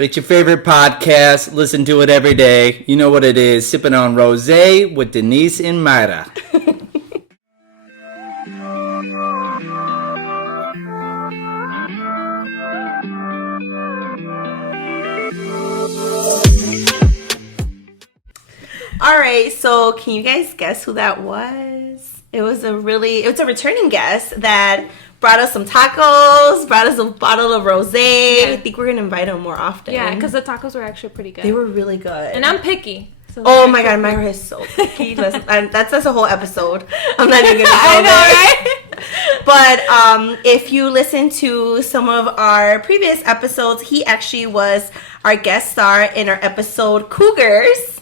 It's your favorite podcast. Listen to it every day. You know what it is. Sipping on Rosé with Denise and Mayra. All right, so can you guys guess who that was? It was a returning guest that brought us some tacos, brought us a bottle of rosé. Yeah. I think we're going to invite him more often. Yeah, because the tacos were actually pretty good. They were really good. And I'm picky. So oh my God, Mayra is so picky. Listen, that's a whole episode. I'm not even going to go I there. know, right? But if you listen to some of our previous episodes, he actually was our guest star in our episode Cougars.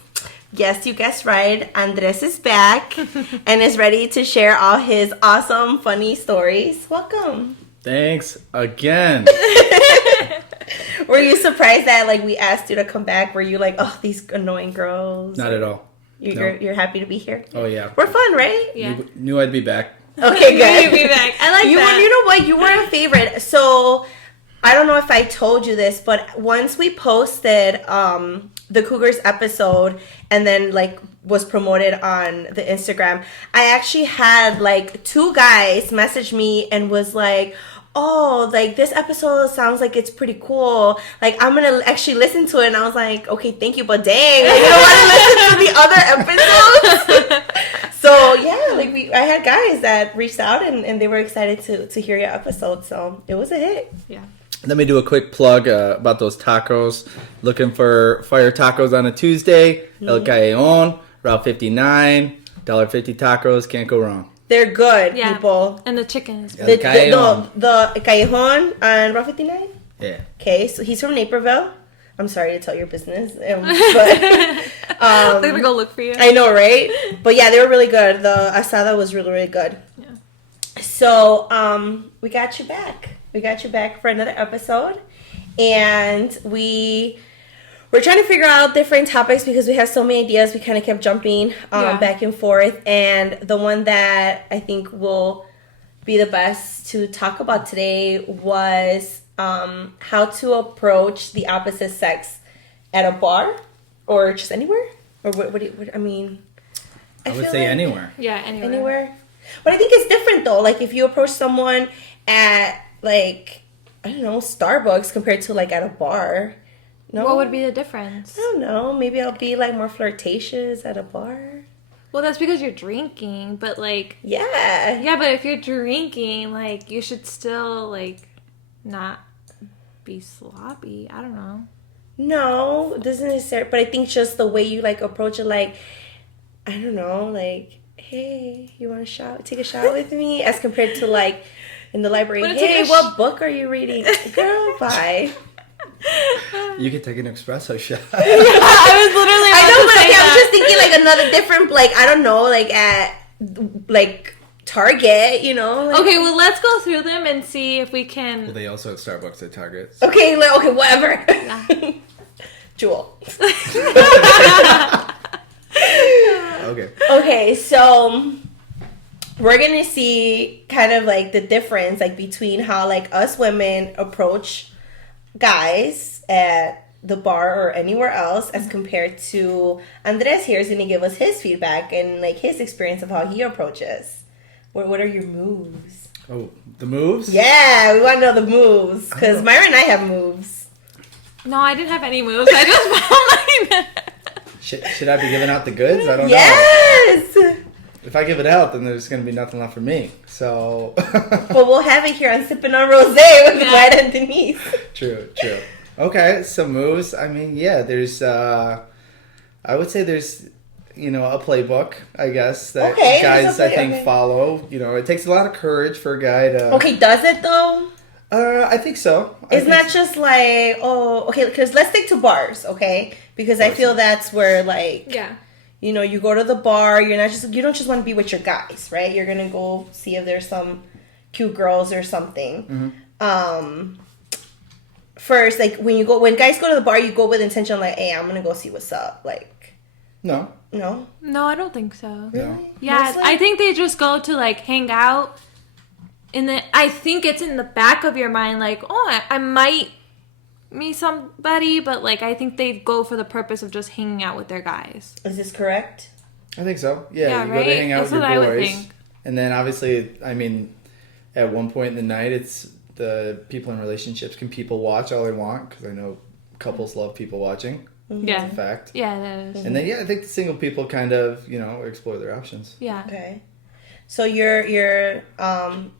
Yes, you guessed right. Andres is back and is ready to share all his awesome, funny stories. Welcome. Thanks again. Were you surprised that we asked you to come back? Were you like, oh, these annoying girls? Not at all. You're happy to be here? Oh, yeah. We're fun, right? Yeah. Knew I'd be back. Okay, good. You'd be back. I like that. You know what? You were a favorite. So I don't know if I told you this, but once we posted the Cougars episode and then was promoted on the Instagram, I actually had 2 guys message me and was like, oh, this episode sounds like it's pretty cool. I'm gonna actually listen to it. And I was like, okay, thank you, but dang, you don't want to listen to the other episodes. So yeah, I had guys that reached out and they were excited to hear your episode. So it was a hit. Yeah. Let me do a quick plug about those tacos. Looking for fire tacos on a Tuesday. El Callejon, Route 59, $1.50 tacos. Can't go wrong. They're good, Yeah. people. And the chicken is good. El Callejon. The Callejon on Route 59? Yeah. Okay, so he's from Naperville. I'm sorry to tell your business, but They're gonna go look for you. I know, right? But yeah, they were really good. The asada was really, really good. Yeah. So we got you back. We got you back for another episode, and we're trying to figure out different topics because we have so many ideas. We kind of kept jumping back and forth, and the one that I think will be the best to talk about today was how to approach the opposite sex at a bar or just anywhere. Or what I mean, I would feel say anywhere. Yeah, anywhere. But I think it's different though. If you approach someone at I don't know, Starbucks compared to at a bar. No? What would be the difference? I don't know. Maybe I'll be more flirtatious at a bar. Well, that's because you're drinking, but Yeah. yeah, but if you're drinking, you should still not be sloppy. I don't know. No, it doesn't necessarily. But I think just the way you approach it, I don't know, hey, you want to take a shot with me? As compared to in the library, hey, what book are you reading? Girl, bye. You could take an espresso shot. Yeah, I was literally I know, but that. I'm just thinking another different, I don't know, at Target, you know. Okay, well, let's go through them and see if we can. Well, they also have Starbucks at Target. Okay, okay, whatever. Yeah. Jewel. Okay. Okay, so we're gonna see kind of the difference between how us women approach guys at the bar or anywhere else as compared to Andres here is gonna give us his feedback and his experience of how he approaches. What are your moves? Oh, the moves? Yeah, we want to know the moves because Mayra and I have moves. No, I didn't have any moves. I just found mine. Should I be giving out the goods? I don't know. Yes. If I give it out, then there's going to be nothing left for me. So. But we'll have it here on Sippin on Rosé with Mayra and Denise. True. Okay, some moves. I mean, yeah, there's, I would say there's, a playbook, I guess, that guys, I think, follow. It takes a lot of courage for a guy to... Okay, does it, though? I think so. It's not just because let's stick to bars, okay? Because I feel that's where, Yeah. You go to the bar, you don't just want to be with your guys, right? You're going to go see if there's some cute girls or something. Mm-hmm. First, when guys go to the bar, you go with intention, hey, I'm going to go see what's up, No. No? No, I don't think so. Really? No. Yeah, Mostly? I think they just go to hang out. And then I think it's in the back of your mind, I might me somebody, but like I think they go for the purpose of just hanging out with their guys. Is this correct? I think so. Yeah, you right? go to hang out That's with what your I would boys. think. And then obviously, I mean, at one point in the night, it's the people in relationships can people watch all they want, because I know couples love people watching. Yeah. That's a fact. Yeah, that is. And then, I think the single people kind of, explore their options. Yeah. Okay. So you're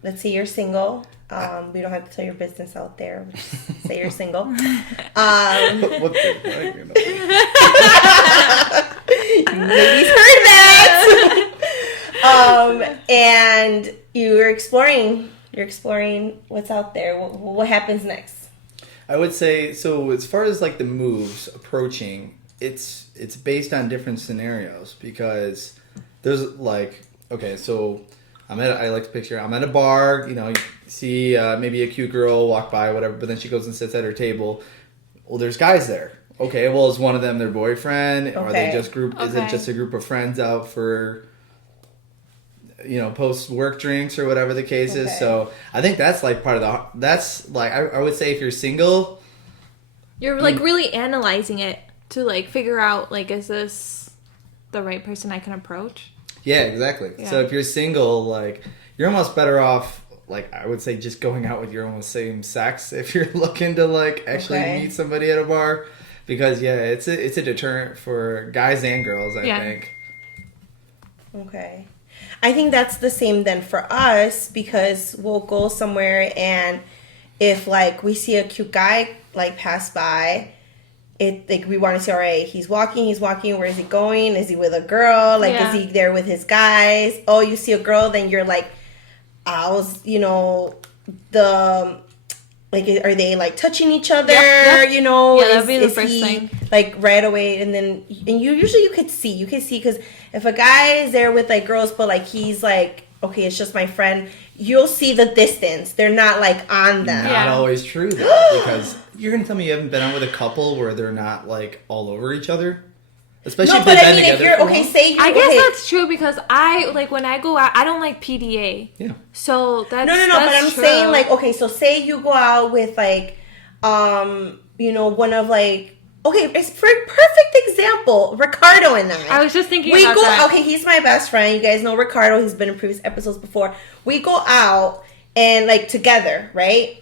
let's say you're single. We don't have to tell your business out there. Just say you're single. What the, Ladies heard that. And you're exploring what's out there. What happens next? I would say, so as far as like the moves approaching, it's based on different scenarios, because there's like, okay, so I like to picture, I'm at a bar, you see maybe a cute girl walk by, whatever, but then she goes and sits at her table. Well, there's guys there. Okay, well, is one of them their boyfriend? Okay. Are they just is it just a group of friends out for, post-work drinks or whatever the case is? So I think that's like part of that's like, I would say if you're single, you're like really analyzing it to like figure out like, is this the right person I can approach? Yeah, exactly. Yeah. So if you're single, like, you're almost better off, like, I would say just going out with your almost same sex if you're looking to like actually meet somebody at a bar, because it's a deterrent for guys and girls, I think. Okay. I think that's the same then for us, because we'll go somewhere and if like we see a cute guy like pass by, it like we want to say, all right, he's walking, where is he going? Is he with a girl? Like, is he there with his guys? Oh, you see a girl, then you're like, like, are they like touching each other? Yep. That'd be the first thing. Like right away, and you can see because if a guy is there with like girls, but like he's like, okay, it's just my friend, you'll see the distance. They're not like on them. Not always true though, because you're gonna tell me you haven't been out with a couple where they're not like all over each other. Especially if they've been together. I guess that's true, because I like when I go out, I don't like PDA. Yeah. So that's no. But I'm saying like, okay, so say you go out with like, one of like, okay, it's for a perfect example, Ricardo and I was just thinking about that. Okay, he's my best friend. You guys know Ricardo. He's been in previous episodes before. We go out and like together, right?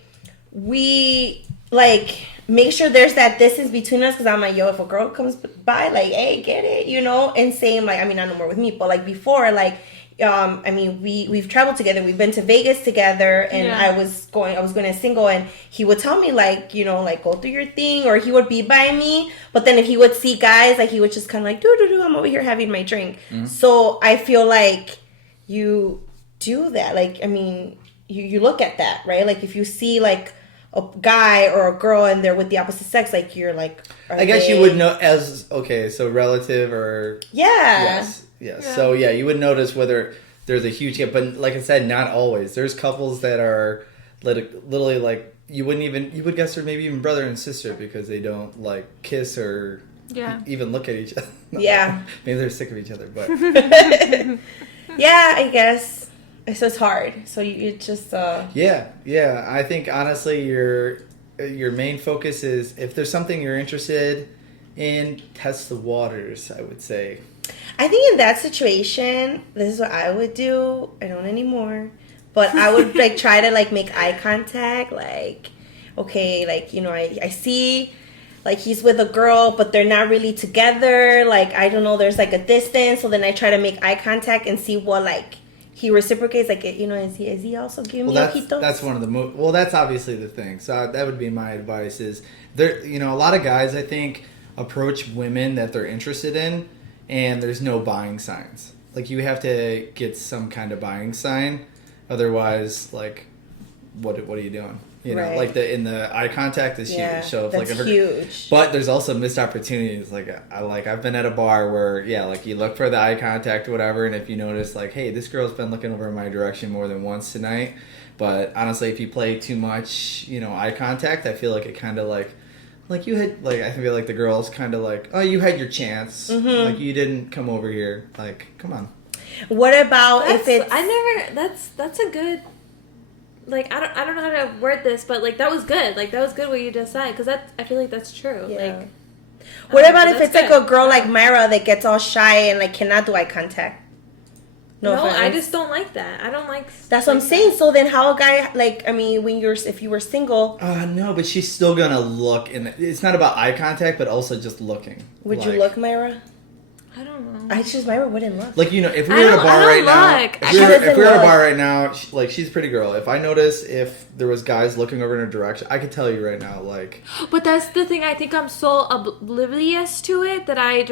We like make sure there's that distance between us, because I'm like, yo, if a girl comes by, like, hey, get it, and same, like, I mean, not no more with me, but like before, like, I mean, we've traveled together, we've been to Vegas together, and I was going to single, and he would tell me like, like, go through your thing, or he would be by me, but then if he would see guys, like, he would just kind of like, do, I'm over here having my drink. Mm-hmm. So I feel like you do that, like, I mean, you look at that, right? Like, if you see like a guy or a girl and they're with the opposite sex, like, you're like, I guess you would know so relative or yes. Yeah. So you would notice whether there's a huge gap, but like I said, not always. There's couples that are literally like, you would guess they're maybe even brother and sister, because they don't like kiss or even look at each other. Maybe they're sick of each other, but I guess. So it's hard. So you just Yeah. I think honestly, your main focus is, if there's something you're interested in, test the waters, I would say. I think in that situation, this is what I would do. I don't anymore, but I would like try to like make eye contact. Like, okay, like, I see like he's with a girl, but they're not really together. Like, I don't know, there's like a distance. So then I try to make eye contact and see what like he reciprocates, like, is he also giving me ojitos? That's one of the well, that's obviously the thing. So that would be my advice, is there, a lot of guys, I think, approach women that they're interested in, and there's no buying signs. Like, you have to get some kind of buying sign, otherwise, like, what are you doing? Right. Like in the eye contact is huge. So that's huge. But there's also missed opportunities. Like, I've been at a bar where like you look for the eye contact, whatever, and if you notice like, hey, this girl's been looking over in my direction more than once tonight. But honestly, if you play too much, eye contact, I feel like it kind of like you had, like, I feel like the girl's kind of like, oh, you had your chance. Mm-hmm. Like, you didn't come over here. Like, come on. What about if it's... that's a good like I don't know how to word this, but like that was good. Like that was good what you just said, because I feel like that's true. Yeah. Like, what about if it's good. like a girl like Mayra that gets all shy and like cannot do eye contact? No, I just don't like that. I don't like. That's what I'm saying. So then, how a guy like? I mean, if you were single, no, but she's still gonna look, and it's not about eye contact, but also just looking. Would you look, Mayra? I don't know. Mayra wouldn't look. Like, if we were at a bar right now, if we were at a bar right now, she's a pretty girl. If I notice if there was guys looking over in her direction, I could tell you right now, like. But that's the thing. I think I'm so oblivious to it that I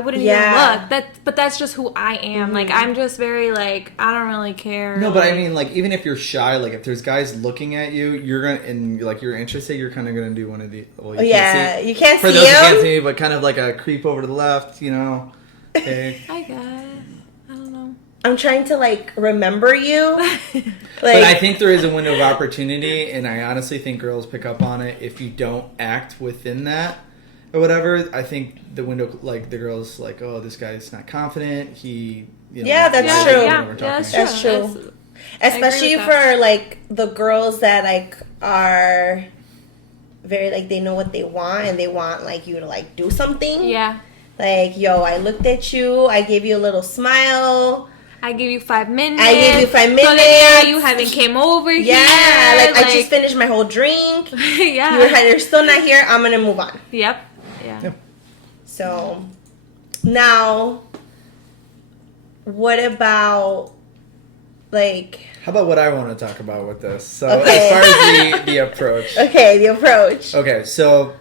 wouldn't even look. But that's just who I am. Like, I'm just very like, I don't really care. No, but I mean, like, even if you're shy, like if there's guys looking at you, you're gonna, and like you're interested, you're kind of gonna do one of the. Well, you can't see, you can't see for those who can't see me, but kind of like a creep over to the left, Hey. I guess. I don't know. I'm trying to like remember you. But I think there is a window of opportunity, and I honestly think girls pick up on it if you don't act within that or whatever. I think the window, like the girls, like, oh, this guy's not confident. He, that's true. Yeah, that's true. Especially for like the girls that like are very like they know what they want and they want like you to like do something. Yeah. Like, yo, I looked at you. I gave you a little smile. I gave you 5 minutes. So that, you haven't came over here. Yeah, like I just finished my whole drink. Yeah. You're still not here. I'm going to move on. Yep. Yeah. So, now, what about, like... How about what I want to talk about with this? So, as far as the approach. Okay, the approach. Okay, so...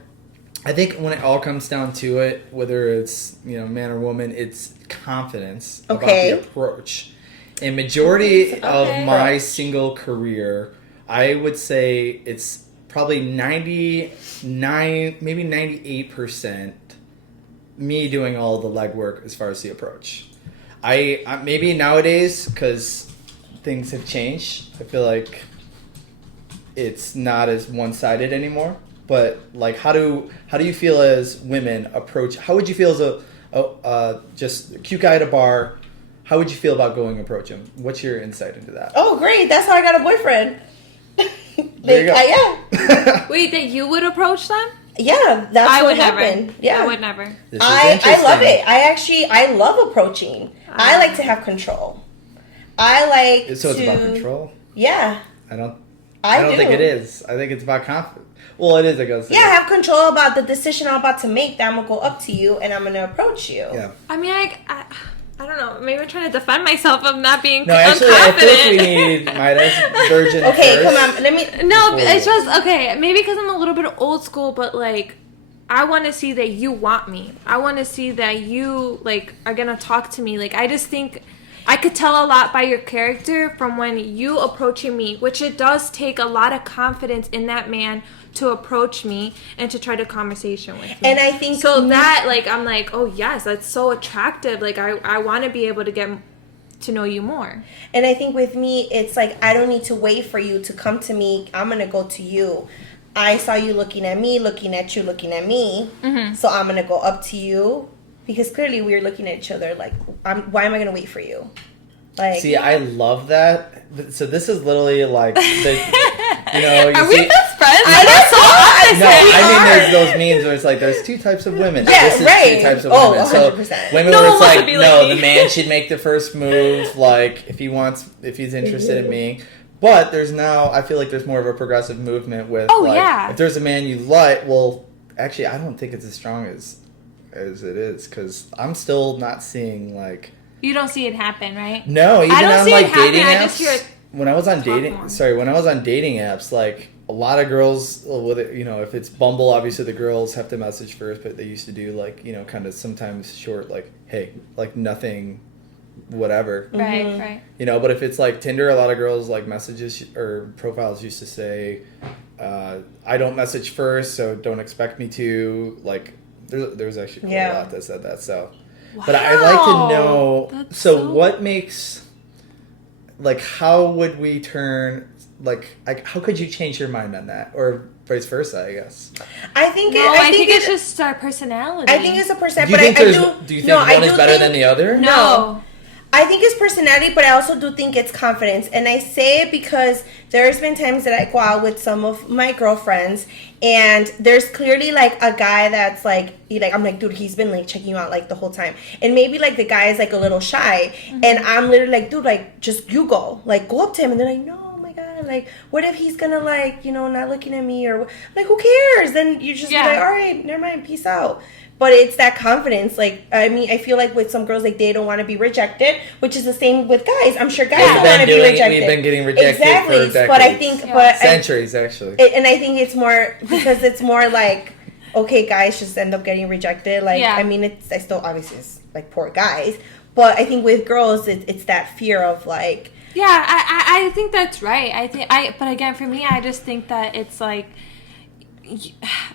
I think when it all comes down to it, whether it's man or woman, it's confidence about the approach. And majority of my single career, I would say it's probably 99, maybe 98% me doing all the legwork as far as the approach. I maybe nowadays, because things have changed, I feel like it's not as one-sided anymore. But like, how do you feel as women approach? How would you feel as just a cute guy at a bar? How would you feel about approach him? What's your insight into that? Oh, great! That's how I got a boyfriend. There you go. Yeah. Wait, that you would approach them? Yeah, that's what happened. Never. Yeah, I would never. I love it. I love approaching. I like to have control. So it's about control. Yeah. I don't think it is. I think it's about confidence. Well, it is, I guess. Yeah, I have control about the decision I'm about to make. That I'm going to go up to you and I'm going to approach you. Yeah. I mean, I don't know. Maybe I'm trying to defend myself of not being actually, unconfident. I think we need Mayra's virgin Okay, first. come on. Let me... No, it's just... Okay, maybe because I'm a little bit old school, but, like, I want to see that you want me. I want to see that you, like, are going to talk to me. Like, I just think... I could tell a lot by your character from when you approaching me, which it does take a lot of confidence in that man to approach me and to try to conversation with me. And I think so that like I'm like, oh yes, that's so attractive. Like I want to be able to get to know you more. And I think with me, it's like I don't need to wait for you to come to me. I'm gonna go to you. I saw you looking at me, looking at you, looking at me. Mm-hmm. So I'm gonna go up to you because clearly we're looking at each other. Like, why am I gonna wait for you? Like, see, I love that. So this is literally like the, Are we best friends? There's those memes where it's like there's two types of women. Yeah, this is right. two types of women. 100%. So women where it's like, no, the man should make the first move. Like if he's interested in me. But there's now, I feel like there's more of a progressive movement with if there's a man you like, well, actually, I don't think it's as strong as it is because I'm still not seeing like. You don't see it happen, right? No, even on like dating apps. I just hear it when I was on dating apps, like a lot of girls, with it, if it's Bumble, obviously the girls have to message first, but they used to do like, kind of sometimes short, like, hey, like nothing, whatever. Right. But if it's like Tinder, a lot of girls like messages or profiles used to say, I don't message first, so don't expect me to. Like, there was actually a lot that said that. So, wow. But I'd like to know. So what makes, like, how would we turn? Like, how could you change your mind on that, or vice versa? I guess. I think it's just our personality. I think it's a percent. Do you think one is better than the other? No. I think it's personality, but I also do think it's confidence. And I say it because there's been times that I go out with some of my girlfriends, and there's clearly like a guy that's like I'm like, dude, he's been like checking you out like the whole time. And maybe like the guy is like a little shy, and I'm literally like, dude, like just you go up to him, and they're like, no. Like, what if he's gonna like, not looking at me, or like, who cares? Then you just be like, all right, never mind, peace out. But it's that confidence. Like, I mean, I feel like with some girls, like, they don't want to be rejected, which is the same with guys. I'm sure guys don't want to be rejected. We've been getting rejected for decades. But I think, centuries actually. And I think it's more because it's more like, okay, guys just end up getting rejected. Like, I mean, I still obviously it's like poor guys, but I think with girls, it's that fear of like. Yeah, I think that's right. But again, for me, I just think that it's like,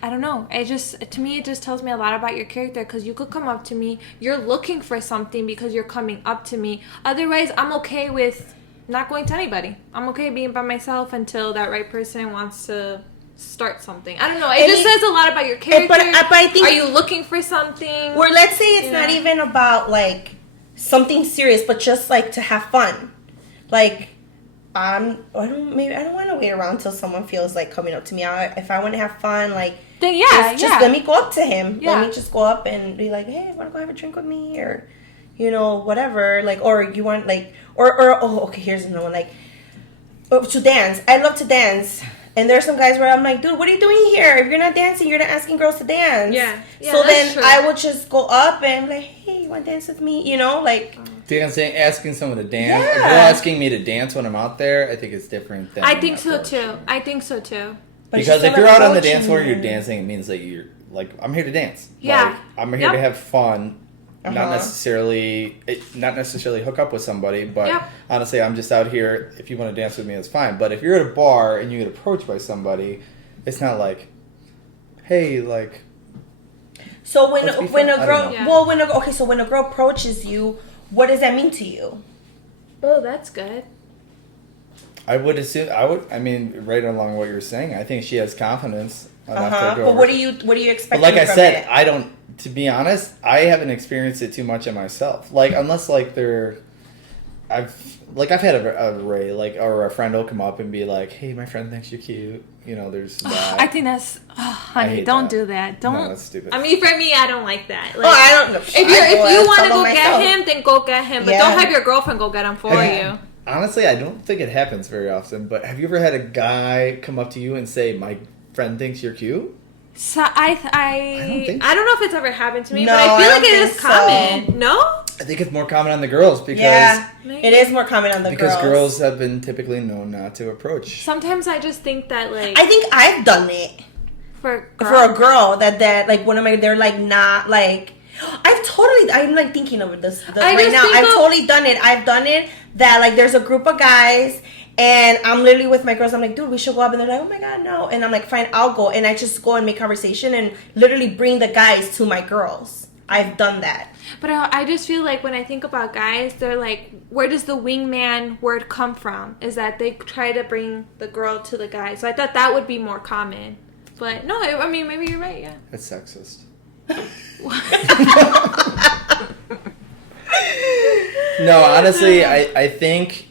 I don't know. To me, it just tells me a lot about your character, because you could come up to me, you're looking for something because you're coming up to me. Otherwise, I'm okay with not going to anybody. I'm okay being by myself until that right person wants to start something. I don't know. It just says a lot about your character. But I think, are you looking for something? Or let's say it's not even about like something serious, but just like to have fun. Like, I don't want to wait around until someone feels like coming up to me. If I want to have fun, like, then just let me go up to him. Yeah. Let me just go up and be like, hey, want to go have a drink with me, or, whatever. Like, or you want like, okay, here's another one. Like, to dance. I love to dance. And there's some guys where I'm like, dude, what are you doing here? If you're not dancing, you're not asking girls to dance. Yeah. So then true. I would just go up and be like, hey, you want to dance with me? Like. Dancing, asking someone to dance. Yeah. If you're asking me to dance when I'm out there, I think it's different than. I think so too. Because if you're out on the dance floor and you're dancing, it means that you're like, I'm here to dance. Yeah. Like, I'm here to have fun. Not necessarily hook up with somebody, but honestly, I'm just out here. If you want to dance with me, that's fine. But if you're at a bar and you get approached by somebody, it's not like, hey, like. So when a girl approaches you, what does that mean to you? Oh, that's good. I mean, right along what you're saying, I think she has confidence enough to go. But what do you expect? But like I said, I don't. To be honest, I haven't experienced it too much in myself. Like, unless like I've had a Ray, like, or a friend will come up and be like, "Hey, my friend thinks you're cute." There's that. I think that's, honey, don't do that. Don't. No, that's stupid. I mean, for me, I don't like that. Like, I don't know. If you want to go get him, then go get him. But don't have your girlfriend go get him for you. Honestly, I don't think it happens very often. But have you ever had a guy come up to you and say, "My friend thinks you're cute"? So I don't know if it's ever happened to me, no, but I feel like it is common. So. No? I think it's more common on the girls because it is more common on the girls. Because girls have been typically known not to approach. Sometimes I just think that like I think I've done it for a girl that like one of my they're like not like I'm like thinking of this right now. I've totally done it. I've done it that like there's a group of guys. And I'm literally with my girls. I'm like, dude, we should go up. And they're like, oh, my God, no. And I'm like, fine, I'll go. And I just go and make conversation and literally bring the guys to my girls. I've done that. But I just feel like when I think about guys, they're like, where does the wingman word come from? Is that they try to bring the girl to the guy. So I thought that would be more common. But no, I mean, maybe you're right, yeah. It's sexist. No, honestly, I think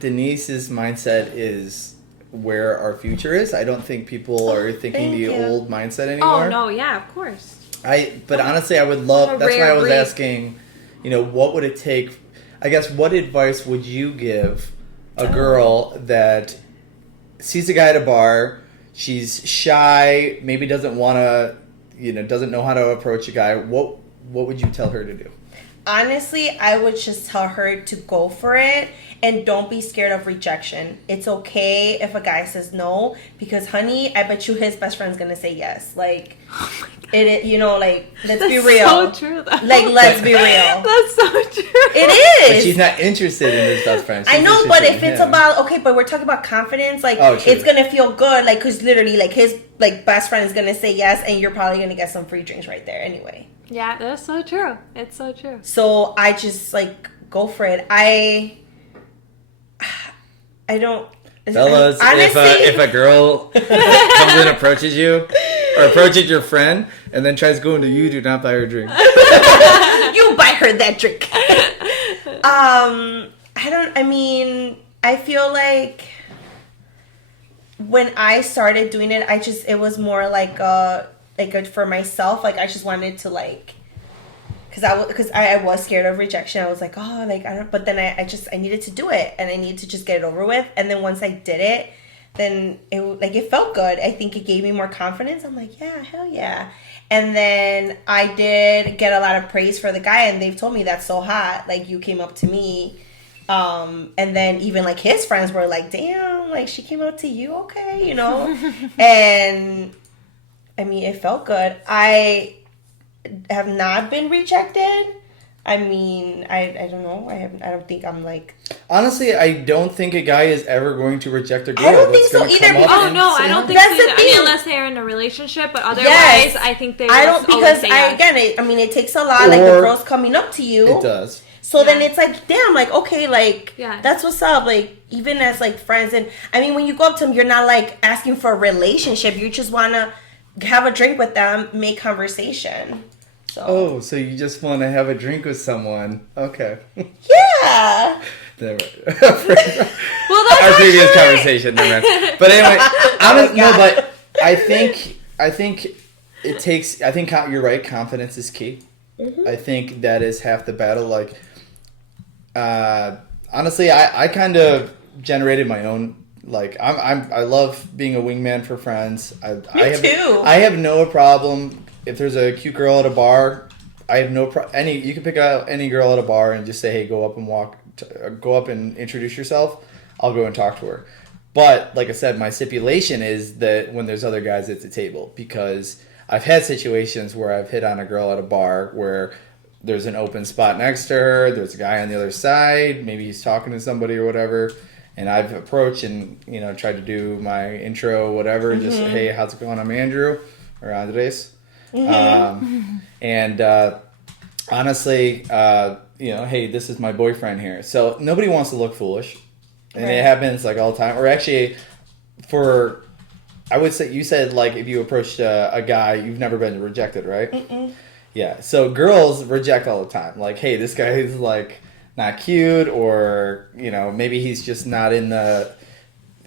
Denise's mindset is where our future is. I don't think people are thinking the old mindset anymore. Oh, no, yeah, of course. But honestly, I would love, that's why I was asking, what would it take, I guess, what advice would you give a girl that sees a guy at a bar, she's shy, maybe doesn't want to, doesn't know how to approach a guy, what would you tell her to do? Honestly, I would just tell her to go for it and don't be scared of rejection. It's okay if a guy says no because, honey, I bet you his best friend's gonna say yes. Like, let's be real. That's so true, though. Like, let's be real. That's so true. It is. But she's not interested in his best friend. I know, but if it's about, but we're talking about confidence, like, it's gonna feel good, like, because literally, like, his, like, best friend is gonna say yes and you're probably gonna get some free drinks right there anyway. Yeah, that's so true. It's so true. So I just like go for it. I don't. Fellas, if a girl comes and approaches you or approaches your friend and then tries going to you, do not buy her a drink. You buy her that drink. I feel like when I started doing it, it was more like for myself. Like, I just wanted to, like, because I was scared of rejection. I was like, oh, like, I don't, but then I needed to do it, and I needed to just get it over with. And then once I did it, then it felt good. I think it gave me more confidence. I'm like, yeah, hell yeah. And then I did get a lot of praise for the guy, and they've told me that's so hot. Like, you came up to me. And then even, like, his friends were like, damn, like, she came up to you, okay, you know? And, I mean, it felt good. I have not been rejected. I mean, I don't know. I don't think I'm, like... Honestly, I don't think a guy is ever going to reject a girl. I don't think so either. Oh, no, I don't think so either. I mean, unless they're in a relationship, but otherwise, I think they will always say yes. It takes a lot, like, the girl's coming up to you. It does. So then it's like, damn, like, okay, like, that's what's up. Like, even as, like, friends. And, I mean, when you go up to them, you're not, like, asking for a relationship. You just want to have a drink with them, make conversation. So. Oh, so you just want to have a drink with someone. Okay. Yeah. Never. Well, that's our previous conversation. Never mind. But anyway, but I think it takes, I think you're right, confidence is key. Mm-hmm. I think that is half the battle. Like, honestly, I kind of generated my own. Like, I love being a wingman for friends. Me too. I have no problem if there's a cute girl at a bar. I have no you can pick out any girl at a bar and just say, hey, go up and introduce yourself. I'll go and talk to her. But like I said, my stipulation is that when there's other guys at the table, because I've had situations where I've hit on a girl at a bar where there's an open spot next to her, there's a guy on the other side, maybe he's talking to somebody or whatever, and I've approached and, you know, tried to do my intro, whatever, mm-hmm. just say, hey, how's it going? I'm Andrew, or Andres. Mm-hmm. Honestly, you know, hey, this is my boyfriend here. So nobody wants to look foolish. And It happens, like, all the time. Or actually, I would say, you said, like, if you approached a guy, you've never been rejected, right? Mm-mm. Yeah. So girls reject all the time. Like, hey, this guy is, like, not cute, or, you know, maybe he's just not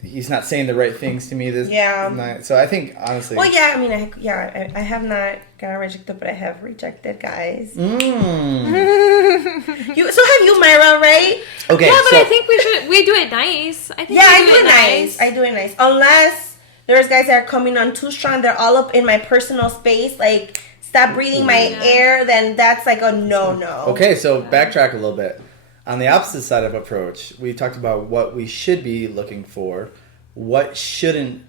he's not saying the right things to me this night. So I think, honestly... Well, yeah, I mean, I have not gotten rejected, but I have rejected guys. So have you, Mayra, right? Okay, yeah, but I think we do it nice. I think I do it nice. I do it nice. Unless there's guys that are coming on too strong, they're all up in my personal space, like, stop breathing my air, then that's like a no-no. Okay, so backtrack a little bit. On the opposite side of approach, we talked about what we should be looking for. What shouldn't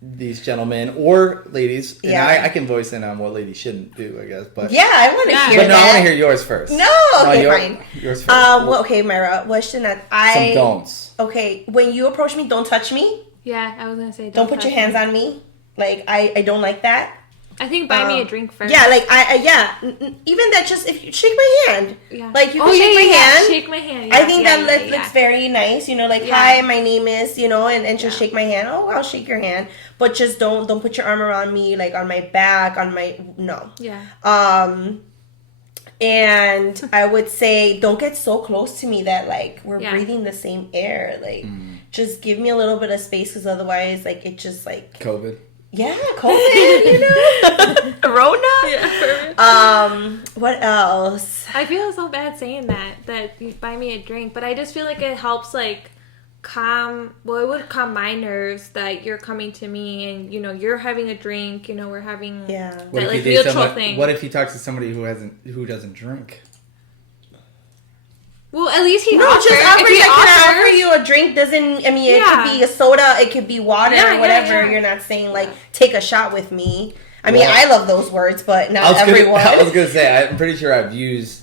these gentlemen or ladies, and I can voice in on what ladies shouldn't do, I guess. But I want to hear that. But no, I want to hear yours first. Fine. Yours first. Okay, Mayra, what shouldn't some don'ts. Okay, when you approach me, don't touch me. Yeah, I was going to say don't put your hands on me. Like, I don't like that. I think buy me a drink first. Yeah, like, even that, just if you shake my hand. Yeah. Like, you can shake my hand. Shake my hand. I think that looks very nice. You know, like, hi, my name is, you know, and just shake my hand. Oh, I'll shake your hand. But just don't put your arm around me, like, on my back, no. Yeah. And I would say, don't get so close to me that, like, we're breathing the same air. Like, just give me a little bit of space, because otherwise, like, it just, like... COVID. Yeah, COVID, you know? Rona? Yeah. What else? I feel so bad saying that you buy me a drink, but I just feel like it helps, like, it would calm my nerves that you're coming to me and, you know, you're having a drink, you know, we're having that, like, mutual thing. What if you talk to somebody who doesn't drink? Well, at least he offers. Offer you a drink doesn't... I mean, it could be a soda, it could be water, whatever. Yeah. You're not saying, like, take a shot with me. I mean, I love those words, but not everyone. I was going to say, I'm pretty sure I've used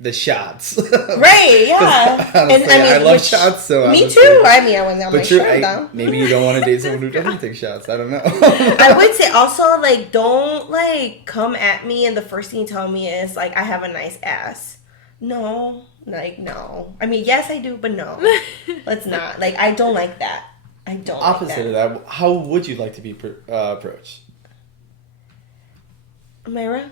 the shots. Right, yeah. Honestly, and I love shots, so... Me too. I mean, I wasn't on my shirt, though. Maybe you don't want to date someone who doesn't take shots. I don't know. I would say also, like, don't, like, come at me and the first thing you tell me is, like, I have a nice ass. No. Like, no. I mean, yes, I do, but no. Let's not. Like, I don't like that. I don't Opposite of that, how would you like to be approached? Mayra?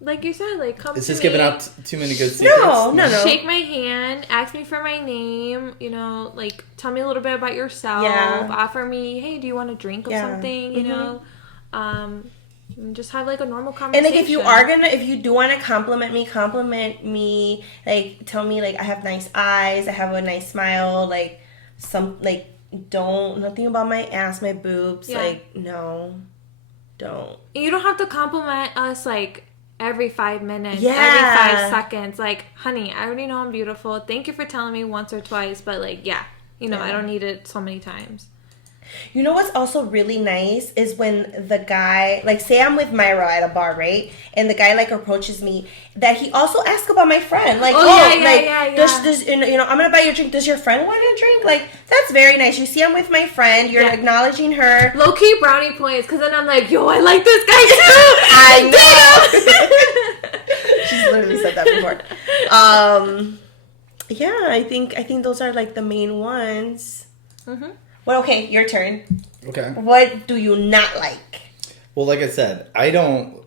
like you said, like come. Is to this me. giving out too many good secrets? No. Shake my hand, ask me for my name. You know, like tell me a little bit about yourself. Yeah. Offer me, hey, do you want a drink of something? You know, just have like a normal conversation. And like if you do want to compliment me. Like tell me like I have nice eyes, I have a nice smile. Like nothing about my ass, my boobs. Yeah. Like no, don't. You don't have to compliment us like every 5 minutes, every 5 seconds. Like, honey, I already know I'm beautiful. Thank you for telling me once or twice, but like, I don't need it so many times. You know what's also really nice is when the guy, like, say I'm with Mayra at a bar, right? And the guy, like, approaches me, that he also asks about my friend. Like, does I'm going to buy you a drink. Does your friend want a drink? Like, that's very nice. You see I'm with my friend. You're acknowledging her. Low-key brownie points, because then I'm like, yo, I like this guy, too. I know. She's literally said that before. I think those are, like, the main ones. Mm-hmm. Well, okay, your turn. Okay. What do you not like? Well, like I said, I feel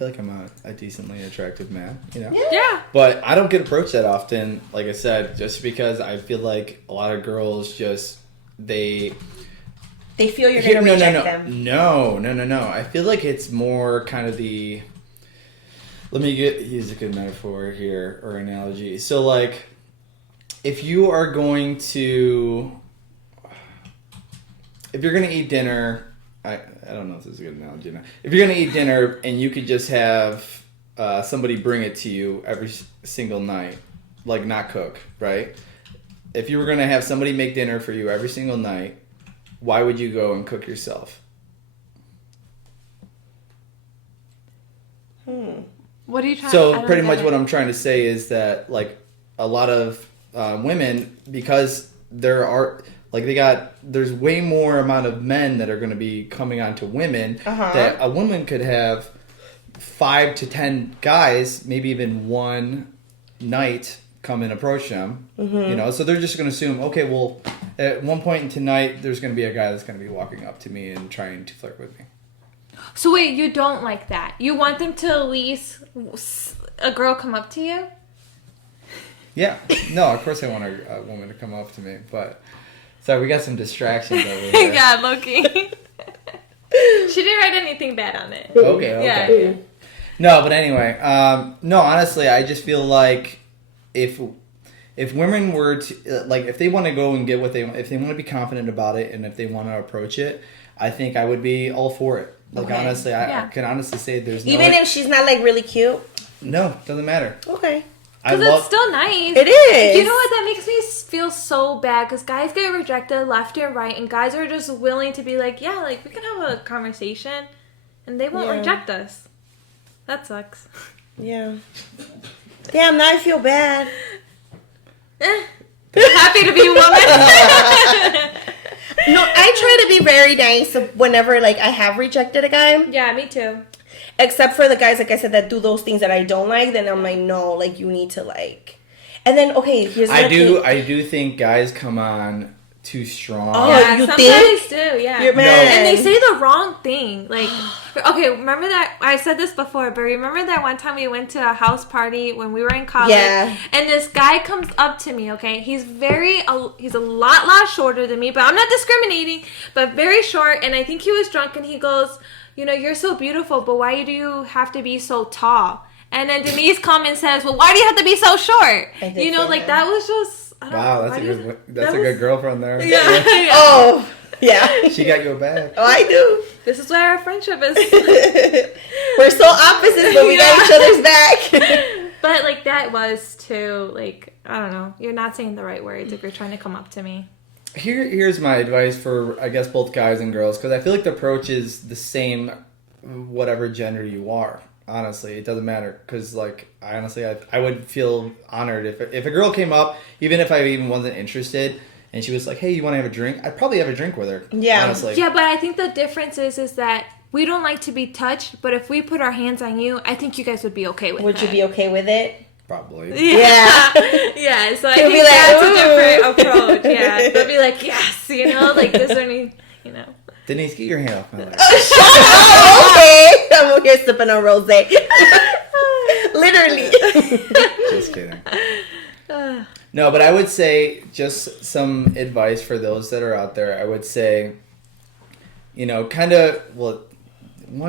like I'm a decently attractive man, you know? Yeah. But I don't get approached that often, like I said, just because I feel like a lot of girls just, they feel you're going to reject them. No. I feel like it's more kind of let me use a good metaphor here, or analogy. So, like, if you're going to eat dinner, I don't know if this is a good analogy now. If you're going to eat dinner and you could just have somebody bring it to you every single night, like not cook, right? If you were going to have somebody make dinner for you every single night, why would you go and cook yourself? What are you trying? So pretty much what I'm trying to say is that, like, a lot of women, because there's way more amount of men that are going to be coming on to women, that a woman could have 5 to 10 guys, maybe even one night, come and approach them. You know, so they're just going to assume, okay, well, at one point in tonight, there's going to be a guy that's going to be walking up to me and trying to flirt with me. So wait, you don't like that? You want them to at least a girl come up to you? Yeah. No, of course I want a woman to come up to me, but... Sorry, we got some distractions over here. Yeah, Loki. She didn't write anything bad on it. Okay. Yeah. No, but anyway, no, honestly, I just feel like if women were to, like, if they want to go and get what if they want to be confident about it, and if they want to approach it, I think I would be all for it. Like, honestly, I can honestly say there's no... Even if she's not, like, really cute? No, doesn't matter. Okay. Because it's still nice. It is. You know what? That makes me feel so bad, because guys get rejected left and right, and guys are just willing to be like, yeah, like, we can have a conversation, and they won't reject us. That sucks. Yeah. Damn, now I feel bad. Happy to be a woman. No, I try to be very nice whenever, like, I have rejected a guy. Yeah, me too. Except for the guys, like I said, that do those things that I don't like, then I'm like, no, like, you need to, like... And then, okay, here's I do think guys come on too strong. Oh, yeah, you some think? guys do, yeah. You're mad. And they say the wrong thing. Like, okay, remember that... I said this before, but remember that one time we went to a house party when we were in college? Yeah. And this guy comes up to me, okay? He's a lot shorter than me, but I'm not discriminating, but very short, and I think he was drunk, and he goes... You know, you're so beautiful, but why do you have to be so tall? And then Denise comes and says, well, why do you have to be so short? You know, like, that was just... Wow, that's a good girlfriend there. Yeah. Oh, yeah. She got your back. Oh, I do. This is why our friendship is... We're so opposites, but we got each other's back. But, like, that was too, like, I don't know. You're not saying the right words if you're trying to come up to me. Here's my advice for, I guess, both guys and girls, because I feel like the approach is the same whatever gender you are. Honestly, it doesn't matter, because, like, I would feel honored if a girl came up, even if I even wasn't interested, and she was like, hey, you want to have a drink? I'd probably have a drink with her. Yeah. Honestly. Yeah, but I think the difference is that we don't like to be touched, but if we put our hands on you, I think you guys would be okay with it. Would you be okay with it? Probably. Yeah. Yeah, so I think be like, that's ooh. a different approach. Yeah. They'll be like, yes, you know, like, is there any, you know. Denise, get your hand off my leg. Oh, okay. I'm here sipping on rosé. Literally. Just kidding. No, but I would say just some advice for those that are out there. I would say, kind of,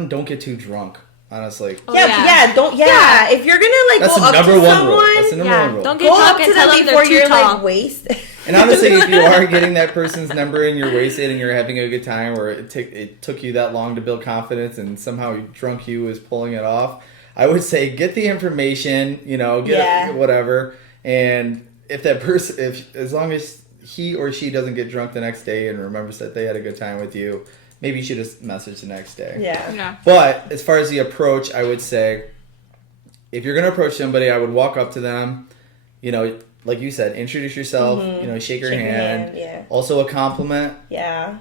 don't get too drunk. Honestly. If you're gonna that's go up to someone, that's the number one rule. Don't get drunk and tell them before they're too tall. Like wasted. And honestly, if you are getting that person's number and you're wasted and you're having a good time, or it took you that long to build confidence and somehow drunk you is pulling it off, I would say get the information, get whatever, and if that person, as long as he or she doesn't get drunk the next day and remembers that they had a good time with you, maybe you should just message the next day. Yeah. But as far as the approach, I would say, if you're going to approach somebody, I would walk up to them, like you said, introduce yourself, shake your hand. Yeah. Also a compliment. Yeah.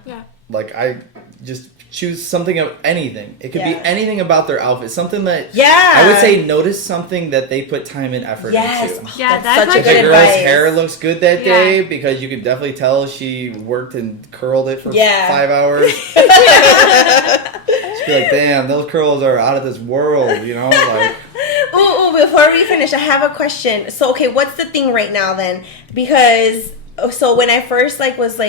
Like, I just choose something of anything. It could be anything about their outfit. Something that, I would say, notice something that they put time and effort into. Yeah, that's such a good If the advice. girl's hair looks good that day, because you could definitely tell she worked and curled it for 5 hours. Just be like, damn, those curls are out of this world, like... Ooh, before we finish, I have a question. So, okay, what's the thing right now then? Because, when I first, was,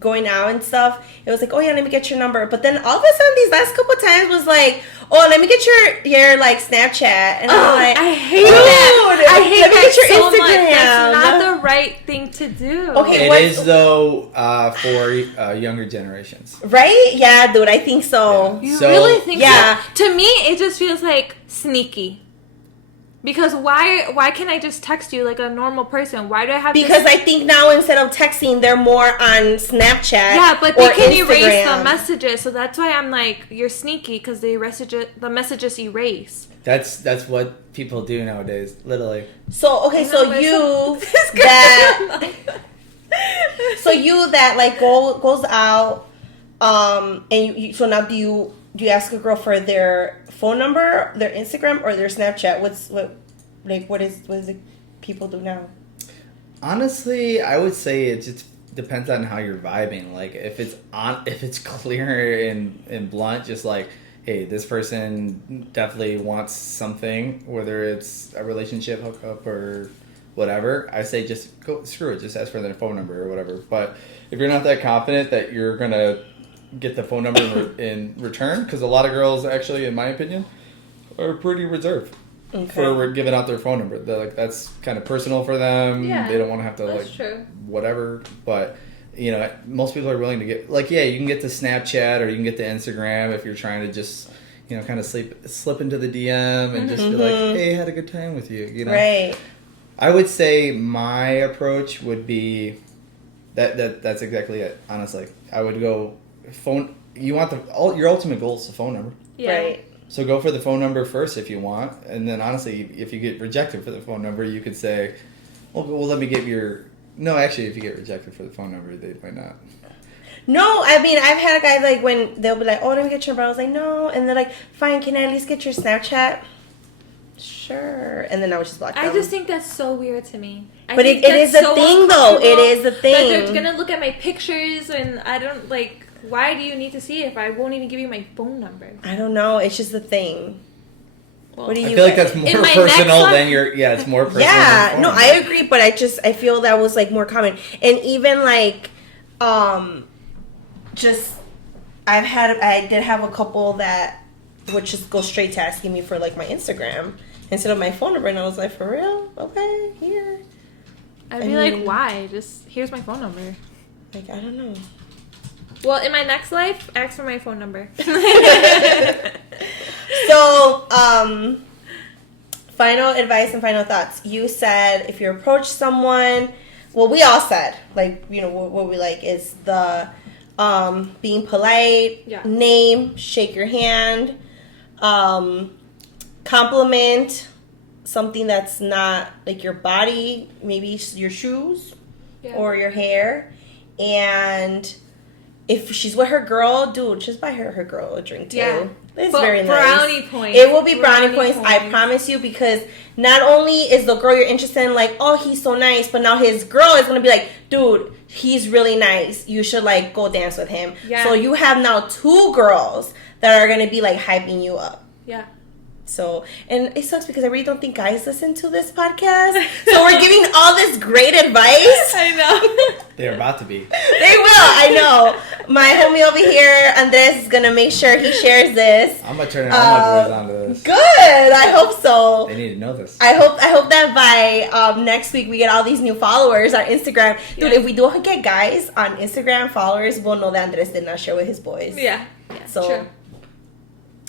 going out and stuff, it was like, oh yeah, let me get your number. But then all of a sudden, these last couple times was like, oh, let me get your Snapchat. And I'm like, I hate that. I hate let me get your so Instagram. much. That's not the right thing to do. Okay, it is though for younger generations. Right? Yeah, dude, I think so. You really think so? To me, it just feels like sneaky. Because why can't I just text you like a normal person? Why do I have Because I think now instead of texting, they're more on Snapchat. Yeah, but they can Instagram. erase the messages, so that's why I'm like, you're sneaky because the messages erase. That's what people do nowadays, literally. So okay, so you that goes out, and you so now do you ask a girl for their phone number, their Instagram, or their Snapchat? What is it people do now? Honestly, I would say it just depends on how you're vibing. Like if it's clear and blunt, just like, hey, this person definitely wants something, whether it's a relationship hookup or whatever, I say just go screw it, just ask for their phone number or whatever. But if you're not that confident that you're gonna get the phone number in return, because a lot of girls actually, in my opinion, are pretty reserved for giving out their phone number. They're like, that's kind of personal for them. Yeah, they don't want to have to true. Whatever. But most people are willing to get you can get the Snapchat or you can get the Instagram if you're trying to just kind of slip into the DM and just be like, hey, had a good time with you. Right. I would say my approach would be that's exactly it. Honestly, I would go phone. You want your ultimate goal is the phone number. Yeah. Right. So go for the phone number first if you want, and then honestly, if you get rejected for the phone number, you could say, well, let me get your. No, actually, if you get rejected for the phone number, they might not. No, I mean, I've had a guy when they'll be like, oh, let me get your number. I was like, no, and they're like, fine, can I at least get your Snapchat? Sure. And then I was just block them. I just think that's so weird to me. But it is a thing, though. It is a thing. That they're gonna look at my pictures, and I don't like. Why do you need to see it if I won't even give you my phone number? I don't know. It's just a thing. Well, what do you? I feel like that's more personal than your. Yeah, it's more personal. Yeah, no, I agree, but I feel that was more common, and even just I did have a couple that would just go straight to asking me for my Instagram instead of my phone number, and I was like, for real? Okay, here. I'd be like, why? Just here's my phone number. I don't know. Well, in my next life, ask for my phone number. So, final advice and final thoughts. You said if you approach someone, well, we all said, what we like is the being polite, name, shake your hand, compliment something that's not your body, maybe your shoes or your hair, and if she's with her girl, dude, just buy her girl a drink too. It's very nice. Brownie points. It will be brownie points, I promise you, because not only is the girl you're interested in like, oh, he's so nice, but now his girl is going to be like, dude, he's really nice. You should like go dance with him. Yeah. So you have now 2 girls that are going to be like hyping you up. Yeah. So, and it sucks because I really don't think guys listen to this podcast. So we're giving all this great advice. I know. They're about to be. They will, I know. My homie over here, Andres, is going to make sure he shares this. I'm going to turn all my boys onto this. Good. I hope so. They need to know this. I hope that by next week we get all these new followers on Instagram. Dude, if we do get guys on Instagram followers, we'll know that Andres did not share with his boys. Yeah. So. True.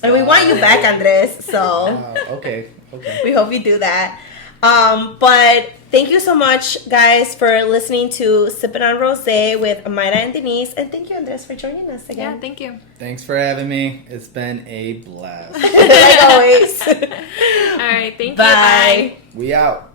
And we want you back, Andres. So okay. We hope you do that. But thank you so much, guys, for listening to Sippin on Rosé with Mayra and Denise. And thank you, Andres, for joining us again. Yeah, thank you. Thanks for having me. It's been a blast. Like always. All right, thank you. Bye. We out.